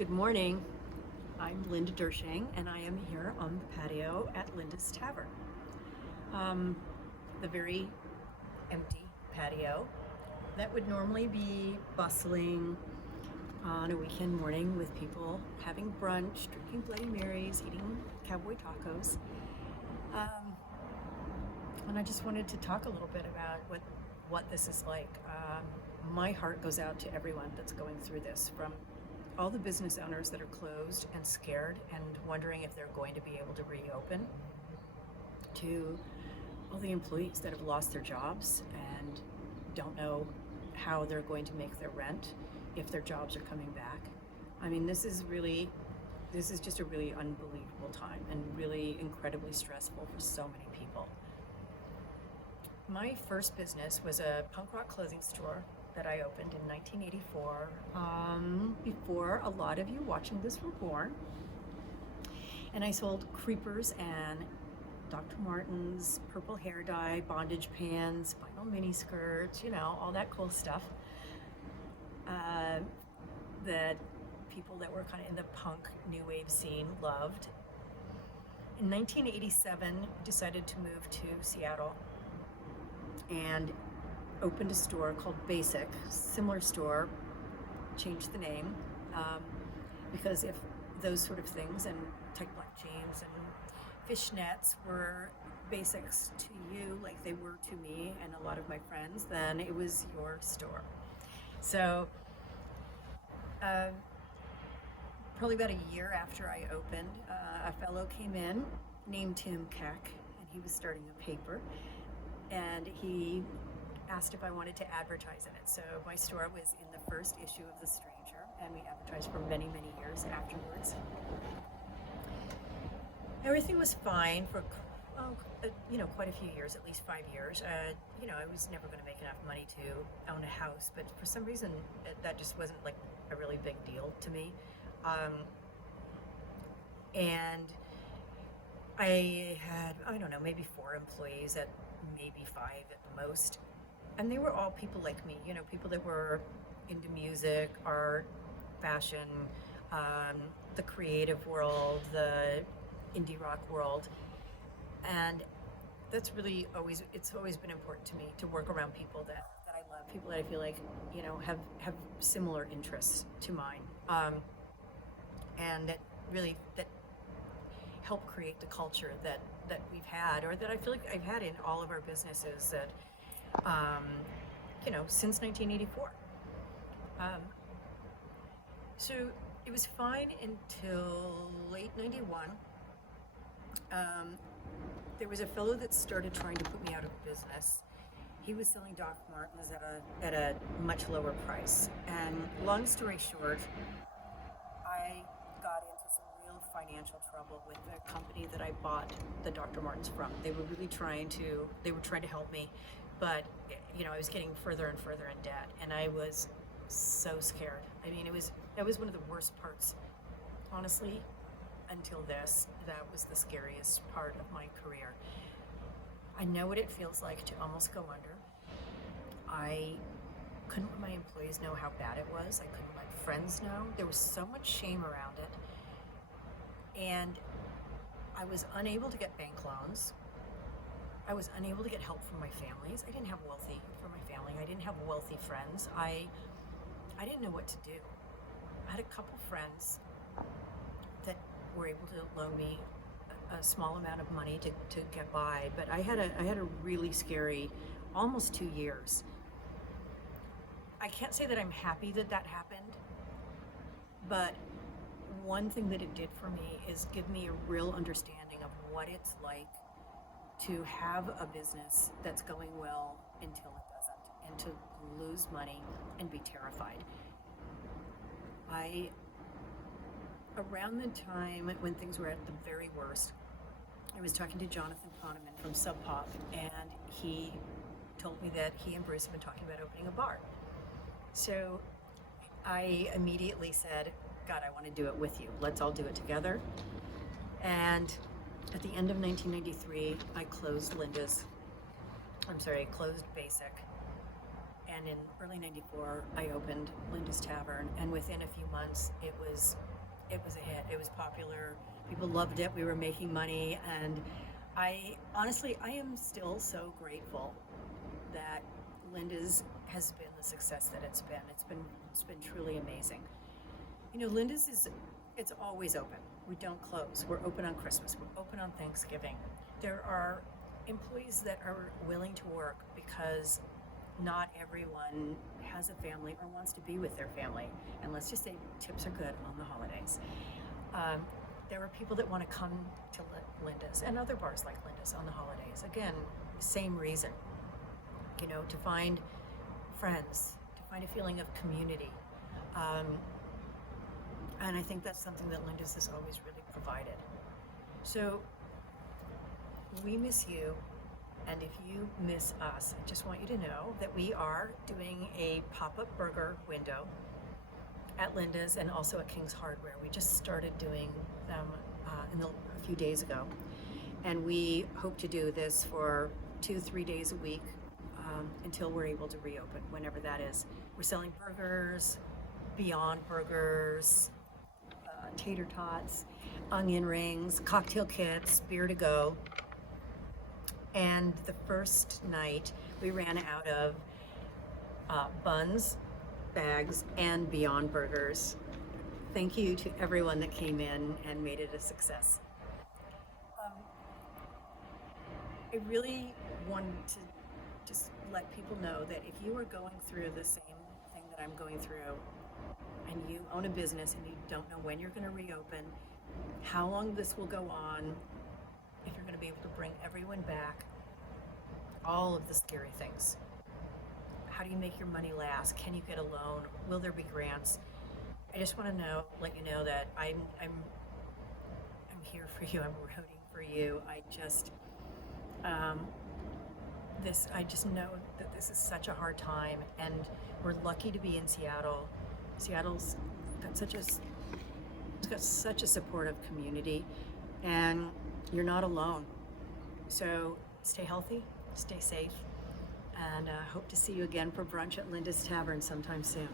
Good morning. I'm Linda Derschang, and I am here on the patio at Linda's Tavern. The very empty patio that would normally be bustling on a weekend morning with people having brunch, drinking Bloody Marys, eating cowboy tacos. And I just wanted to talk a little bit about what this is like. My heart goes out to everyone that's going through this, from all the business owners that are closed and scared and wondering if they're going to be able to reopen, to all the employees that have lost their jobs and don't know how they're going to make their rent if their jobs are coming back. I mean, this is just a really unbelievable time and really incredibly stressful for so many people. My first business was a punk rock clothing store that I opened in 1984, before a lot of you watching this were born. And I sold creepers and Dr. Martens, purple hair dye, bondage pants, vinyl mini skirts, all that cool stuff that people that were kind of in the punk new wave scene loved. In 1987, decided to move to Seattle and opened a store called Basic, similar store, changed the name, because if those sort of things and tight black jeans and fishnets were basics to you like they were to me and a lot of my friends, then it was your store. So probably about a year after I opened, a fellow came in named Tim Keck, and he was starting a paper, and he asked if I wanted to advertise in it. So my store was in the first issue of The Stranger, and we advertised for many, many years afterwards. Everything was fine for quite a few years, at least 5 years. I was never going to make enough money to own a house, but for some reason that just wasn't like a really big deal to me. And I had, maybe 4 employees, at maybe 5 at the most. And they were all people like me, people that were into music, art, fashion, the creative world, the indie rock world. And that's really it's always been important to me to work around people that I love, people that I feel like, have similar interests to mine. And that help create the culture that we've had, or that I feel like I've had in all of our businesses that, since 1984. So it was fine until late 91. There was a fellow that started trying to put me out of business. He was selling Doc Martens at a much lower price. And long story short, I got into some real financial trouble with the company that I bought the Dr. Martens from. They were trying to help me, but I was getting further and further in debt, and I was so scared. I mean, that was one of the worst parts, honestly. Until this, that was the scariest part of my career. I know what it feels like to almost go under. I couldn't let my employees know how bad it was. I couldn't let friends know. There was so much shame around it. And I was unable to get bank loans. I was unable to get help from my families. I didn't have wealthy for my family. I didn't have wealthy friends. I didn't know what to do. I had a couple friends that were able to loan me a small amount of money to get by, but I had a really scary, almost 2 years. I can't say that I'm happy that happened, but one thing that it did for me is give me a real understanding of what it's like to have a business that's going well until it doesn't, and to lose money and be terrified. Around the time when things were at the very worst, I was talking to Jonathan Kahneman from Sub Pop, and he told me that he and Bruce have been talking about opening a bar. So I immediately said, God, I want to do it with you. Let's all do it together. And at the end of 1993, I closed Basic. And in early 94, I opened Linda's Tavern. And within a few months, it was it was a hit. It was popular. People loved it. We were making money, and I honestly, I am still so grateful that Linda's has been the success that it's been. It's been truly amazing. You know, Linda's is it's always open. We don't close. We're open on Christmas. We're open on Thanksgiving. There are employees that are willing to work because not everyone has a family or wants to be with their family. And let's just say tips are good on the holidays. Um, there are people that want to come to Linda's and other bars like Linda's on the holidays. Again, same reason, you know, to find friends, to find a feeling of community. Um, and I think that's something that Linda's has always really provided. So we miss you. And if you miss us, I just want you to know that we are doing a pop-up burger window at Linda's and also at King's Hardware. We just started doing them a few days ago. And we hope to do this for 2-3 days a week until we're able to reopen, whenever that is. We're selling burgers, Beyond Burgers, tater tots, onion rings, cocktail kits, beer to go. And the first night we ran out of buns, bags, and Beyond Burgers. Thank you to everyone that came in and made it a success. I really wanted to just let people know that if you are going through the same thing that I'm going through, and you own a business and you don't know when you're going to reopen, how long this will go on, if you're going to be able to bring everyone back, all of the scary things. How do you make your money last? Can you get a loan? Will there be grants? I just want to let you know that I'm here for you. I'm rooting for you. I just know that this is such a hard time, and we're lucky to be in Seattle. Seattle's got such a supportive community, and you're not alone. So stay healthy, stay safe, and hope to see you again for brunch at Linda's Tavern sometime soon.